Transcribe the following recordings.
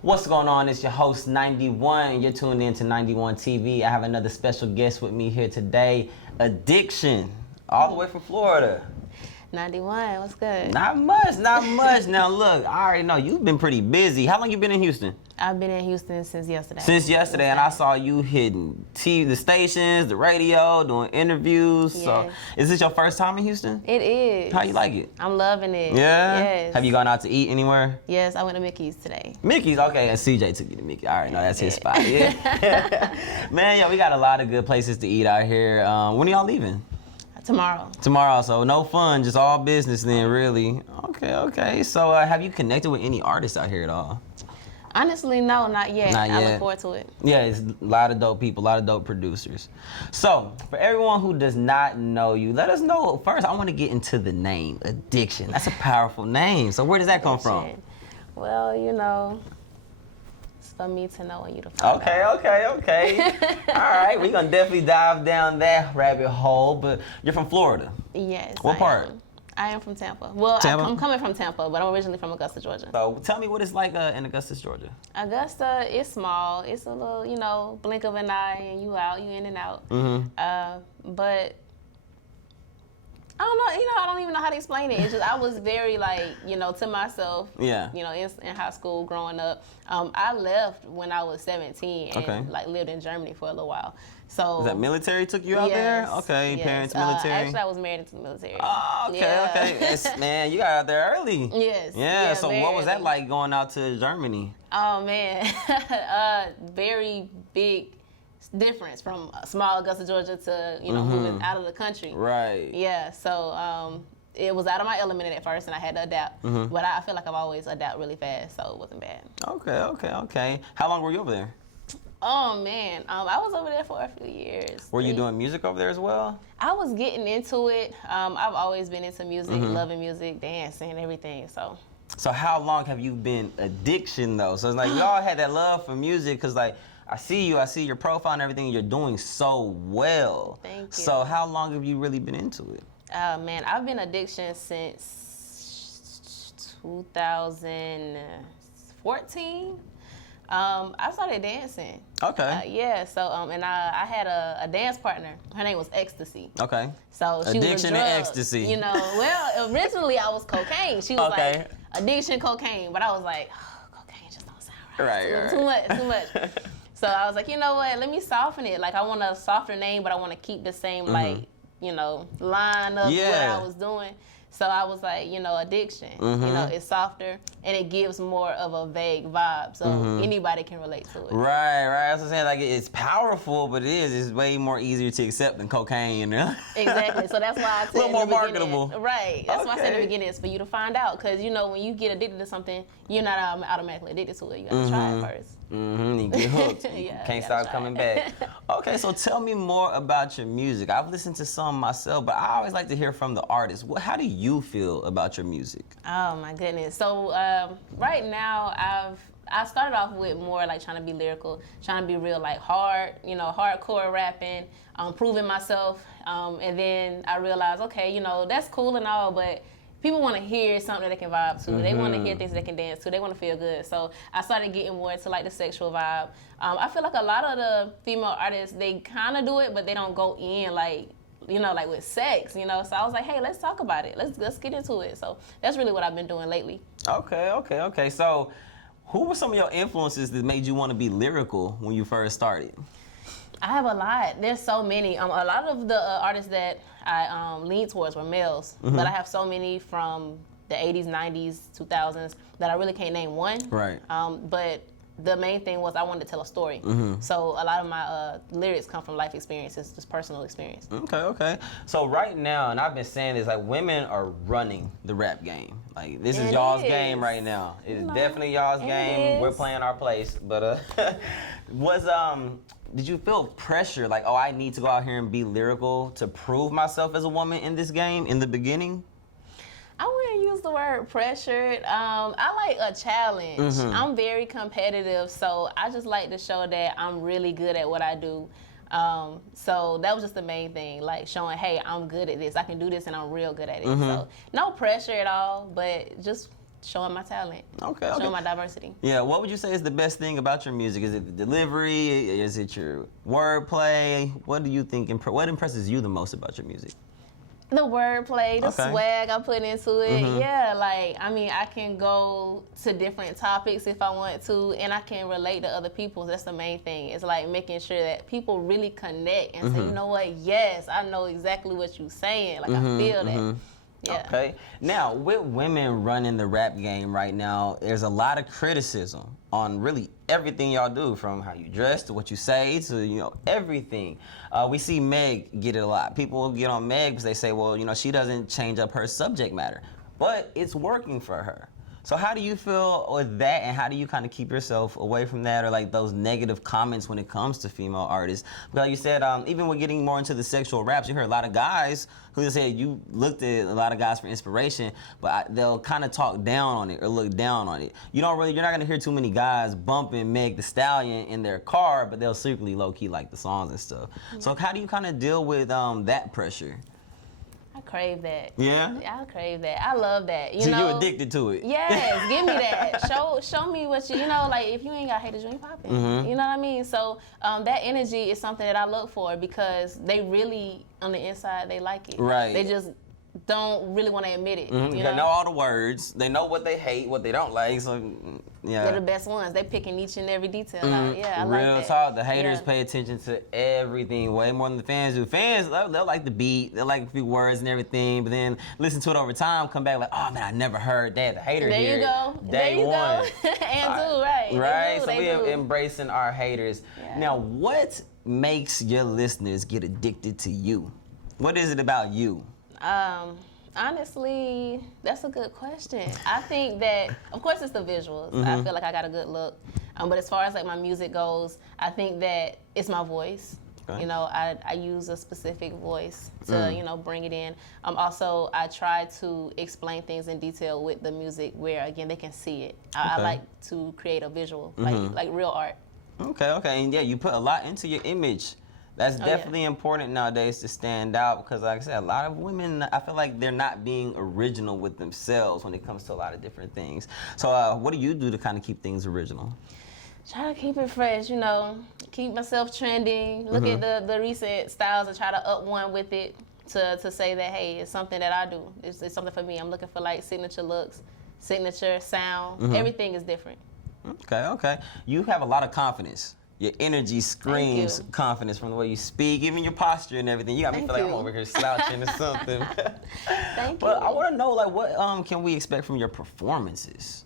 What's going on? It's your host 91 and you're tuned in to 91 TV. I have another special guest with me here today, Adikshion, all the way from Florida. 91, what's good? Not much. Now look, I already know you've been pretty busy. How long you been in Houston? I've been in Houston since yesterday. Since yesterday, and I saw you hitting the stations, the radio, doing interviews. Yes. So, is this your first time in Houston? It is. How you like it? I'm loving it. Yeah? Yes. Have you gone out to eat anywhere? Yes, I went to Mickey's today. Mickey's, okay, and CJ took you to Mickey. All right, no, that's his spot. Yeah. Man, yeah, we got a lot of good places to eat out here. When are y'all leaving? Tomorrow. Tomorrow, so no fun, just all business then, really. Okay. So, have you connected with any artists out here at all? Honestly, no, not yet. Not I yet. look forward to it. Yeah, it's a lot of dope people, a lot of dope producers. So, for everyone who does not know you, let us know. First, I want to get into the name, Adikshion. That's a powerful name. So, where does that come from? Well, you know, it's for me to know and you to find out. Okay. All right, we're going to definitely dive down that rabbit hole, but you're from Florida. Yes. What part? I am from Tampa. Well, Tampa? I'm coming from Tampa, but I'm originally from Augusta, Georgia. So, tell me what it's like in Augusta, Georgia. Augusta is small. It's a little, you know, blink of an eye and you out, you in and out. But I don't know, I don't even know how to explain it. It's just, I was very to myself, Yeah. In high school growing up. I left when I was 17 and lived in Germany for a little while. So Was that military took you out there? Okay, yes. Parents military. Actually, I was married into the military. Oh, okay. Yes, man, you got out there early. Yes. Yeah, so what was that early. like going out to Germany? Oh, man. Very big difference from small Augusta, Georgia to, moving out of the country. Right. Yeah, so it was out of my element at first and I had to adapt. But I feel like I've always adapted really fast, so it wasn't bad. Okay. How long were you over there? Oh, man. I was over there for a few years. Were you doing music over there as well? I was getting into it. I've always been into music, loving music, dancing, everything, so. So how long have you been Adikshion, though? So it's like we all had that love for music because, I see your profile and everything, you're doing so well. Thank you. So how long have you really been into it? Man, I've been Adikshion since 2014. I started dancing. Okay. So and I had a dance partner. Her name was Ecstasy. Okay. So she Addiction was a and drug, ecstasy. Well, originally I was cocaine. She was Okay. like addiction, cocaine, but I was like, cocaine just don't sound right. Right. Too much. So I was like, you know what? Let me soften it. Like I want a softer name, but I want to keep the same line of what I was doing. So I was like, Adikshion. It's softer and it gives more of a vague vibe, so anybody can relate to it. Right. That's what I'm saying. It's powerful, but it's way more easier to accept than cocaine. Exactly. So that's why I said a little more in the beginning, marketable. Right. That's why I said in the beginning it's for you to find out, because when you get addicted to something, you're not automatically addicted to it. You got to try it first. You get hooked. Can't stop coming back. Okay, so tell me more about your music. I've listened to some myself, but I always like to hear from the artist. How do you feel about your music? Oh my goodness. So right now I started off with more trying to be lyrical, trying to be real hardcore rapping, proving myself, and then I realized, okay, that's cool and all, but people want to hear something that they can vibe to. They want to hear things they can dance to. They want to feel good. So I started getting more into the sexual vibe. I feel like a lot of the female artists, they kind of do it, but they don't go in with sex, So I was like, hey, let's talk about it. Let's get into it. So that's really what I've been doing lately. Okay. So who were some of your influences that made you want to be lyrical when you first started? I have a lot. There's so many. A lot of the artists that I lean towards were males, but I have so many from the 80s, 90s, 2000s that I really can't name one. Right. But the main thing was I wanted to tell a story. So a lot of my lyrics come from life experiences, just personal experience. Okay. So right now, and I've been saying this, women are running the rap game. This is y'all's game right now. It is definitely y'all's game. We're playing our place. But did you feel pressure, I need to go out here and be lyrical to prove myself as a woman in this game in the beginning? I wouldn't use the word pressured. I like a challenge. I'm very competitive, so I just like to show that I'm really good at what I do. So that was just the main thing, showing, hey, I'm good at this. I can do this and I'm real good at it. So no pressure at all, but just showing my talent. Okay. Showing my diversity. Yeah, what would you say is the best thing about your music? Is it the delivery? Is it your wordplay? What do you think, what impresses you the most about your music? The wordplay, the swag I put into it. Mm-hmm. Yeah, like, I mean, I can go to different topics if I want to, and I can relate to other people. That's the main thing. It's like making sure that people really connect and say, you know what, yes, I know exactly what you're saying. Like, I feel that. Yeah. Okay. Now, with women running the rap game right now, there's a lot of criticism on really everything y'all do, from how you dress to what you say to, you know, everything. We see Meg get it a lot. People get on Meg because they say, well, you know, she doesn't change up her subject matter, but it's working for her. So how do you feel with that, and how do you kind of keep yourself away from that, or like those negative comments when it comes to female artists? Because like you said, even with getting more into the sexual raps, you hear a lot of guys who say you looked at a lot of guys for inspiration, but they'll kind of talk down on it or look down on it. You're not gonna hear too many guys bumping Meg Thee Stallion in their car, but they'll secretly low key like the songs and stuff. So how do you kind of deal with that pressure? I crave that. Yeah? I crave that. I love that. You So know, you're addicted to it? Yes, give me that. Show me what you know, like, if you ain't got haters, you ain't popping. You know what I mean? So that energy is something that I look for, because they really, on the inside, they like it. Right. They just don't really want to admit it. They know all the words. They know what they hate, what they don't like. So, yeah. They're the best ones. They picking each and every detail out. Yeah, I like that. Real talk. The haters pay attention to everything way more than the fans do. Fans, they'll like the beat. They'll like a few words and everything, but then listen to it over time, come back like, oh man, I never heard that. The hater there here. you go. Day there you one. go. And do, right. Right. They do, So we're embracing our haters. Yeah. Now, what makes your listeners get addicted to you? What is it about you? Honestly, that's a good question. I think that, of course, it's the visuals. I feel like I got a good look. But as far as like my music goes, I think that it's my voice. Okay. You know, I use a specific voice to, you know, bring it in. Also, I try to explain things in detail with the music where, again, they can see it. I like to create a visual, like real art. Okay. And yeah, you put a lot into your image. That's definitely important nowadays to stand out, because like I said, a lot of women, I feel like they're not being original with themselves when it comes to a lot of different things. So what do you do to kind of keep things original? Try to keep it fresh, you know, keep myself trending, look at the recent styles and try to up one with it to say that, hey, it's something that I do. It's something for me. I'm looking for like signature looks, signature sound. Everything is different. Okay. You have a lot of confidence. Your energy screams confidence from the way you speak, even your posture and everything. You got me feel like I'm over here slouching or something. Thank you. But I want to know, like, what can we expect from your performances?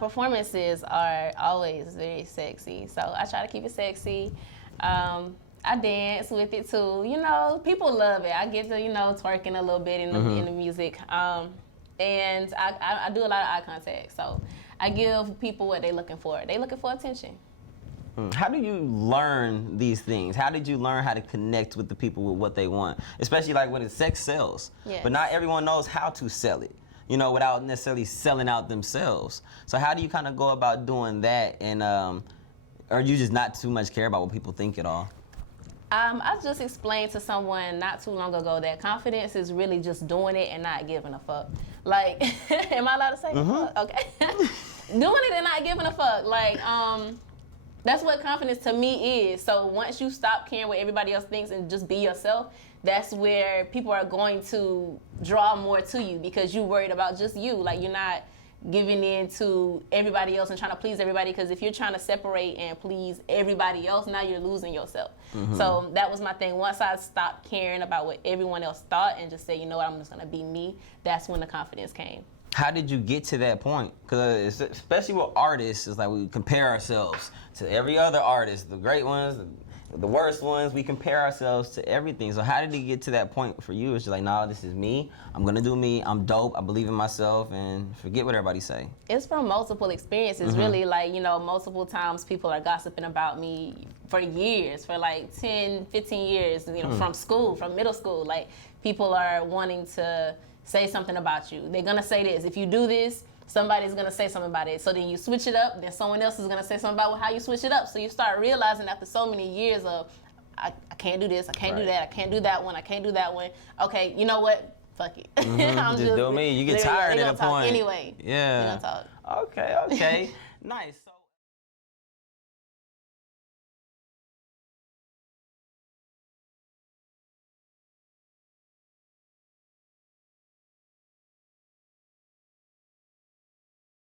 Performances are always very sexy, so I try to keep it sexy. I dance with it too. You know, people love it. I get to, you know, twerking a little bit in the music, and I do a lot of eye contact. So I give people what they're looking for. They're looking for attention. How do you learn these things? How did you learn how to connect with the people with what they want? Especially like when sex sells. Yes. But not everyone knows how to sell it, you know, without necessarily selling out themselves. So how do you kind of go about doing that? And or you just not too much care about what people think at all? I just explained to someone not too long ago that confidence is really just doing it and not giving a fuck. Like, am I allowed to say fuck? Okay. Doing it and not giving a fuck. Like, that's what confidence to me is. So once you stop caring what everybody else thinks and just be yourself, that's where people are going to draw more to you, because you're worried about just you. Like, you're not giving in to everybody else and trying to please everybody, because if you're trying to separate and please everybody else, now you're losing yourself. So that was my thing. Once I stopped caring about what everyone else thought and just said, you know what, I'm just going to be me, that's when the confidence came. How did you get to that point? Because especially with artists, it's like we compare ourselves to every other artist, the great ones, the worst ones. We compare ourselves to everything. So how did it get to that point for you? It's just like, nah, this is me. I'm gonna do me. I'm dope. I believe in myself, and forget what everybody say. It's from multiple experiences, really. Like, you know, multiple times people are gossiping about me for years, for like 10, 15 years, you know, from school, from middle school. Like, people are wanting to say something about you. They're gonna say this. If you do this, somebody's gonna say something about it. So then you switch it up, then someone else is gonna say something about how you switch it up. So you start realizing after so many years of, I can't do this, I can't do that, I can't do that one, I can't do that one. Okay, you know what? fuck it. Mm-hmm. Just do me. You get tired at a talk point. anyway. Yeah. They gonna talk. Okay. Nice. So